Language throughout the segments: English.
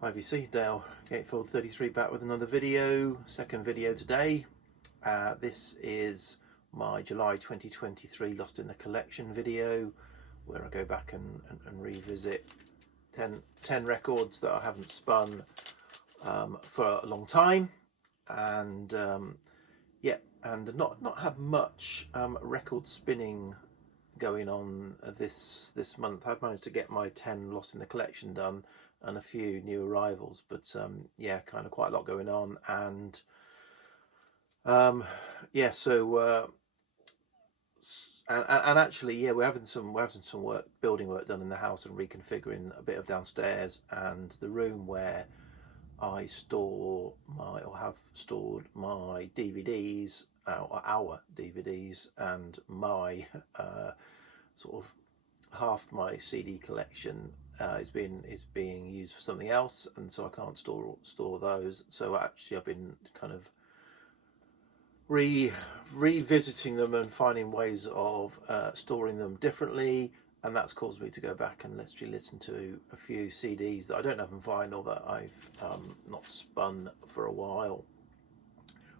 Hi VC, Dale, Gatefold 33 back with another video, second video today. This is my July 2023 Lost in the Collection video, where I go back and revisit 10 records that I haven't spun for a long time, and and not have much record spinning going on this month. I've managed to get my 10 Lost in the Collection done and a few new arrivals, but yeah, kind of quite a lot going on. And yeah, so and actually, yeah, we're having some work, building work done in the house and reconfiguring a bit of downstairs, and the room where I store my, or have stored my DVDs, or our DVDs, and my sort of half my CD collection is being used for something else, and so I can't store those. So actually, I've been kind of revisiting them and finding ways of storing them differently, and that's caused me to go back and literally listen to a few CDs that I don't have in vinyl that I've not spun for a while.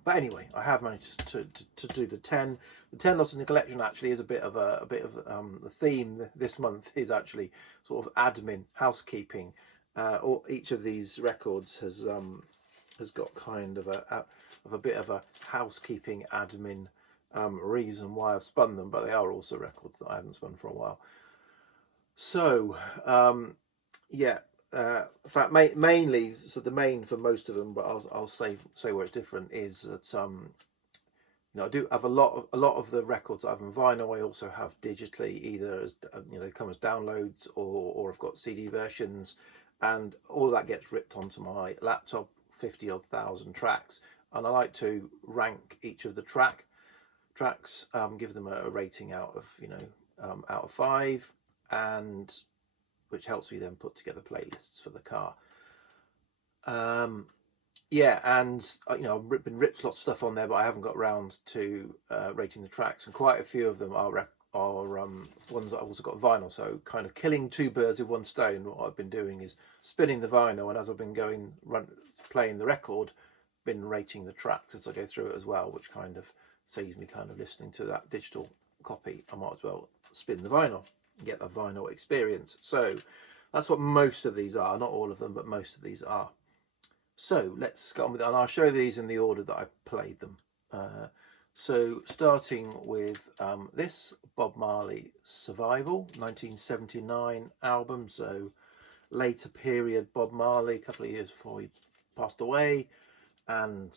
But anyway, I have managed to do the 10. The 10 Lost in the Collection actually is a bit of the theme this month is actually sort of admin, housekeeping. Or each of these records has got kind of a bit of a housekeeping admin reason why I've spun them, but they are also records that I haven't spun for a while. So yeah. In fact, mainly, so the main for most of them, but I'll say where it's different is that I do have a lot of the records I have in vinyl. I also have digitally, either as they come as downloads, or I've got CD versions, and all of that gets ripped onto my laptop. 50 odd thousand tracks, and I like to rank each of the tracks, give them a rating out of 5, and which helps me then put together playlists for the car. Yeah, and I've been ripped lots of stuff on there, but I haven't got around to rating the tracks, and quite a few of them are ones that I've also got vinyl. So kind of killing two birds with one stone. What I've been doing is spinning the vinyl, and as I've been playing the record, been rating the tracks as I go through it as well, which kind of saves me kind of listening to that digital copy. I might as well spin the vinyl, get the vinyl experience. So that's what most of these are, not all of them, but most of these are. So let's get on with it, and I'll show these in the order that I played them. So starting with this Bob Marley Survival 1979 album, so later period Bob Marley, a couple of years before he passed away. And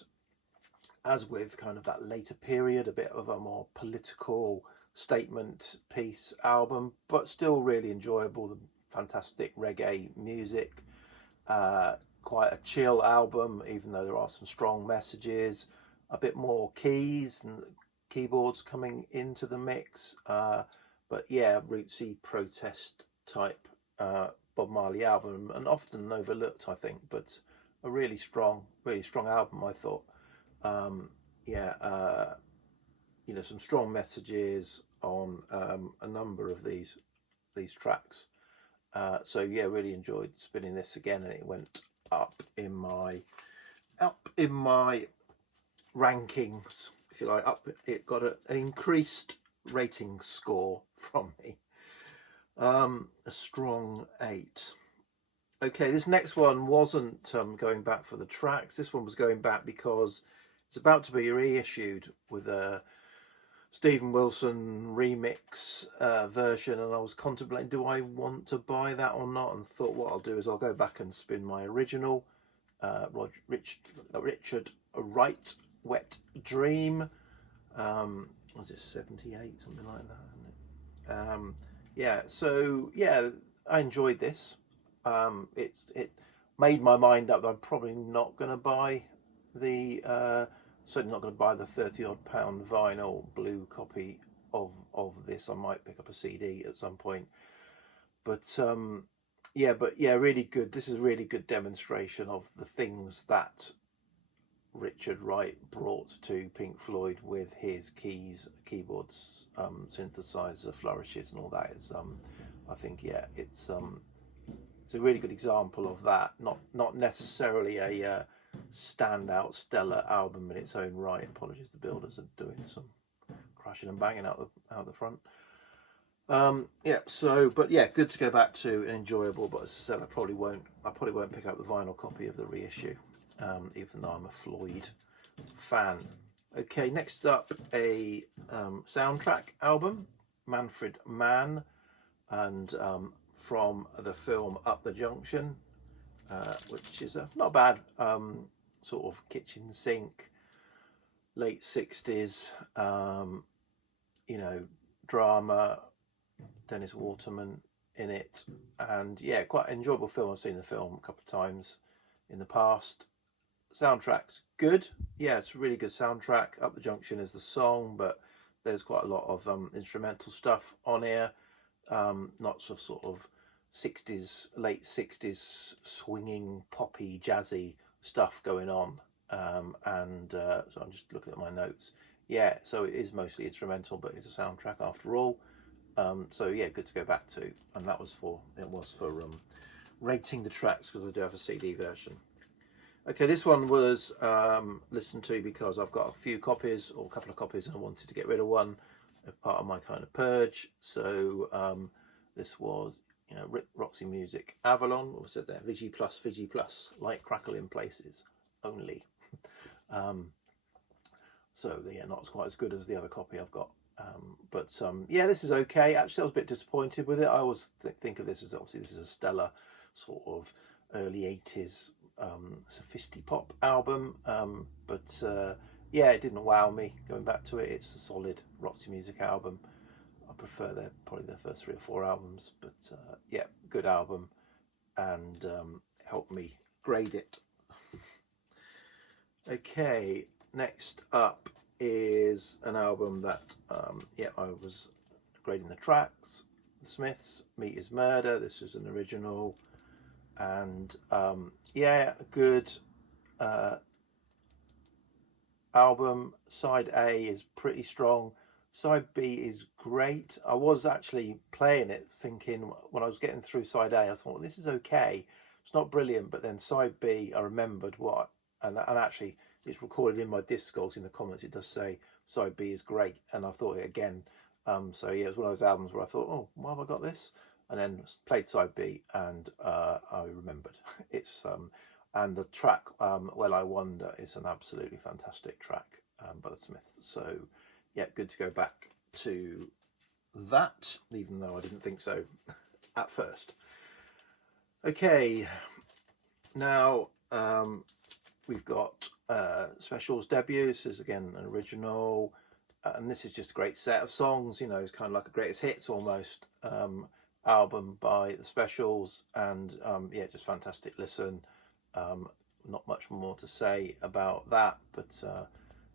as with kind of that later period, a bit of a more political statement piece album, but still really enjoyable. The fantastic reggae music, quite a chill album, even though there are some strong messages, a bit more keys and keyboards coming into the mix, but yeah, rootsy protest type Bob Marley album, and often overlooked, I think, but a really strong album, I thought. Some strong messages on a number of these tracks. So yeah, really enjoyed spinning this again, and it went up in my rankings, if you like. It got an increased rating score from me, a strong 8. Okay, this next one wasn't going back for the tracks. This one was going back because it's about to be reissued with a Stephen Wilson remix version, and I was contemplating, do I want to buy that or not, and thought what I'll do is I'll go back and spin my original Richard Wright Wet Dream. Was it 78, something like that, isn't it? Yeah, so yeah, I enjoyed this. It made my mind up that I'm probably not going to buy the certainly not going to buy the 30 odd pound vinyl blue copy of this. I might pick up a CD at some point, but yeah, really good. This is a really good demonstration of the things that Richard Wright brought to Pink Floyd with his keyboards, synthesizer flourishes, and all that. Is I think, yeah, it's it's a really good example of that. Not necessarily a standout stellar album in its own right. Apologies, the builders are doing some crashing and banging out the front. Yeah, so but yeah, good to go back to, enjoyable. But as I said, I probably won't pick up the vinyl copy of the reissue, even though I'm a Floyd fan. Okay, next up, a soundtrack album, Manfred Mann, and from the film Up the Junction, which is a not bad sort of kitchen sink, late 60s, you know, drama. Dennis Waterman in it, and yeah, quite an enjoyable film. I've seen the film a couple of times in the past. Soundtrack's good. Yeah, it's a really good soundtrack. Up the Junction is the song, but there's quite a lot of instrumental stuff on here. Lots of sort of 60s, late 60s swinging, poppy, jazzy stuff going on. And so I'm just looking at my notes. Yeah, so it is mostly instrumental, but it's a soundtrack after all. So yeah, good to go back to, and that was for rating the tracks, because I do have a CD version. Okay, this one was listened to because I've got a few copies, or a couple of copies, and I wanted to get rid of one as part of my kind of purge. So this was, you know, Roxy Music Avalon, or said there, Vigi Plus, like crackle in places only. So yeah, not quite as good as the other copy I've got. But yeah, this is okay. Actually, I was a bit disappointed with it. I always think of this as, obviously this is a stellar sort of early 80s sophisti-pop album. But yeah, it didn't wow me going back to it. It's a solid Roxy Music album. I prefer probably their first 3 or 4 albums. But yeah, good album, and helped me grade it. Okay, next up is an album that yeah, I was grading the tracks. The Smiths, Meat is Murder. This is an original, and yeah, good album. Side A is pretty strong. Side B is great. I was actually playing it thinking, when I was getting through side A, I thought, well, this is okay. It's not brilliant, but then side B, I remembered what, and actually it's recorded in my Discogs. In the comments it does say side B is great, and I thought it again. So yeah, it was one of those albums where I thought, oh, why have I got this? And then played side B, and I remembered. It's and the track Well I Wonder is an absolutely fantastic track by the Smiths. So yeah, good to go back to that, even though I didn't think so at first. Okay, now we've got Specials debut. This is again an original, and this is just a great set of songs. You know, it's kind of like a greatest hits almost album by the Specials, and yeah, just fantastic listen. Not much more to say about that, but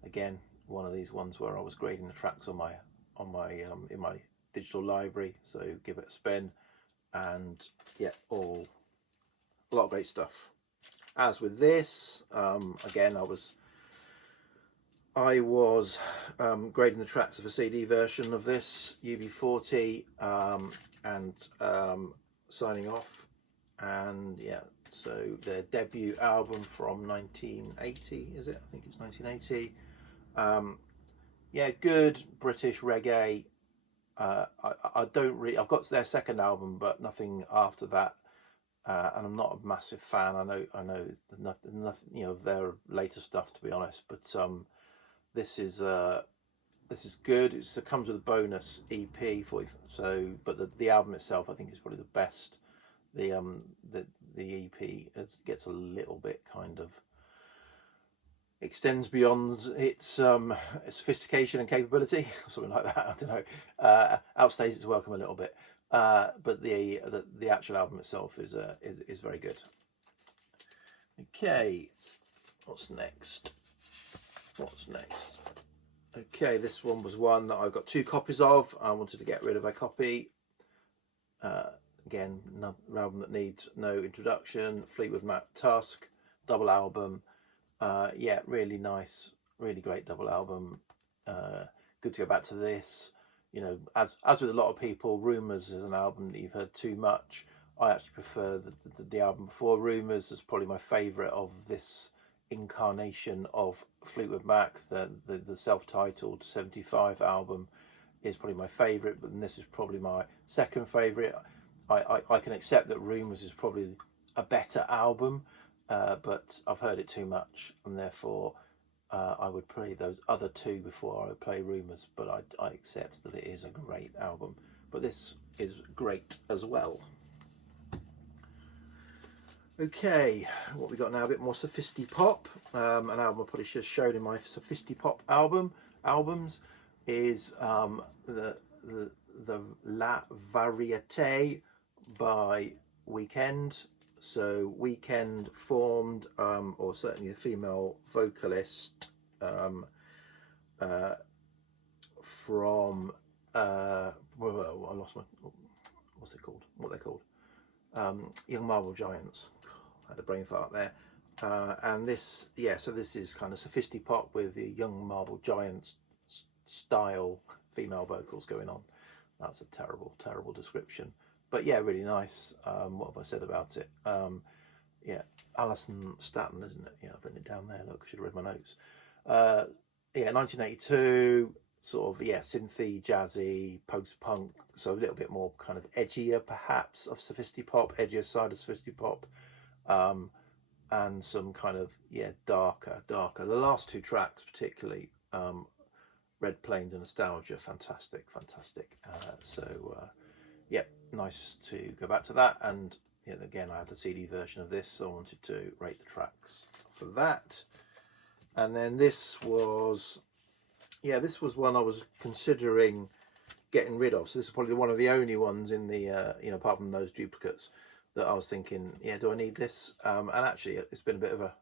again, one of these ones where I was grading the tracks on my in my digital library, so give it a spin. And yeah, a lot of great stuff. As with this, again, I was grading the tracks of a CD version of this UB40, and signing off. And yeah, so their debut album from 1980, is it? I think it's 1980. Yeah, good British reggae. I don't really. I've got their second album, but nothing after that. And I'm not a massive fan. I know nothing, you know, of their later stuff, to be honest. But this is good. It comes with a bonus EP for you. So, but the album itself, I think, is probably the best. The EP gets a little bit kind of extends beyond its sophistication and capability, or something like that. I don't know. Outstays its welcome a little bit. But the actual album itself is very good. Okay, what's next? Okay, this one was one that I've got 2 copies of. I wanted to get rid of a copy. Again, an album that needs no introduction. Fleetwood Mac Tusk, double album. Yeah, really nice, really great double album. Good to go back to this. You know, as with a lot of people, Rumours is an album that you've heard too much. I actually prefer the album before. Rumours is probably my favourite of this incarnation of Fleetwood Mac. The self-titled 75 album is probably my favourite, but this is probably my second favourite. I can accept that Rumours is probably a better album, but I've heard it too much, and therefore I would play those other two before I would play Rumours, but I accept that it is a great album. But this is great as well. Okay, what we got now, a bit more Sophisti-Pop. An album I probably should have showed in my Sophisti-Pop albums is the La Variété by Weekend. So Weekend formed, or certainly the female vocalist from well, I lost my, what's it called? What they're called? Young Marble Giants. I had a brain fart there. And this, yeah, so this is kind of Sophisti-Pop with the Young Marble Giants style female vocals going on. That's a terrible, terrible description. But yeah, really nice. What have I said about it? Yeah, Alison Staton, isn't it? Yeah, I've written it down there. Look, I should have read my notes. Yeah, 1982, sort of, yeah, synthy, jazzy, post-punk, so a little bit more kind of edgier, perhaps, of Sophisti-Pop, edgier side of Sophisti-Pop, and some kind of, yeah, darker. The last two tracks, particularly, Red Plains and Nostalgia, fantastic. Yeah, nice to go back to that. And yeah, again, I had a CD version of this, so I wanted to rate the tracks for that. And then this was one I was considering getting rid of. So this is probably one of the only ones in the, you know, apart from those duplicates, that I was thinking, yeah, do I need this? And actually, it's been a bit of a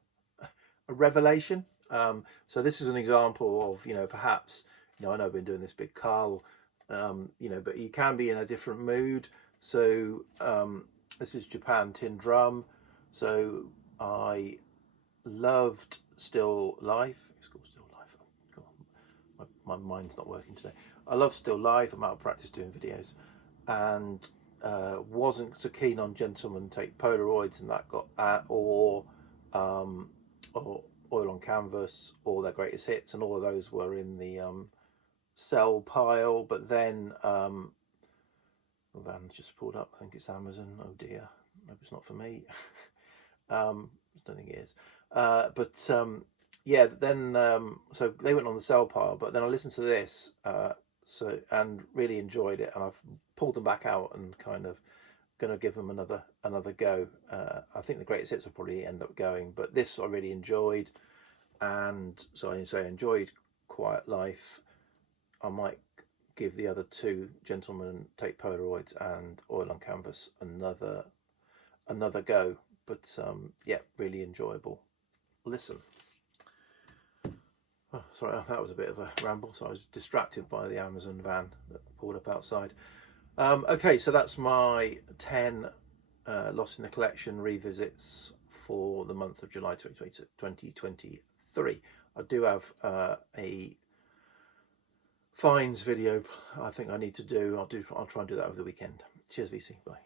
revelation. So this is an example of, you know, perhaps, you know, I know I've been doing this big Carl, you know, but you can be in a different mood. So this is Japan Tin Drum. So I loved Still Life. It's called Still Life. God, my mind's not working today. I love Still Life. I'm out of practice doing videos, and wasn't so keen on Gentlemen Take Polaroids, and that got or Oil on Canvas, or their greatest hits, and all of those were in the sell pile. But then the van's just pulled up. I think it's Amazon. Oh dear, maybe it's not for me. I don't think it is. Yeah, then so they went on the sell pile, but then I listened to this and really enjoyed it, and I've pulled them back out and kind of going to give them another go. I think the greatest hits will probably end up going, but this I really enjoyed, and so I enjoyed Quiet Life. I might give the other two, Gentlemen Take Polaroids and Oil on Canvas, another go. But yeah, really enjoyable listen. Oh, sorry, that was a bit of a ramble, so I was distracted by the Amazon van that pulled up outside. Okay, so that's my 10 Lost in the Collection revisits for the month of July 2023. I do have a finds video I think I need to do. I'll try and do that over the weekend. Cheers, VC. Bye.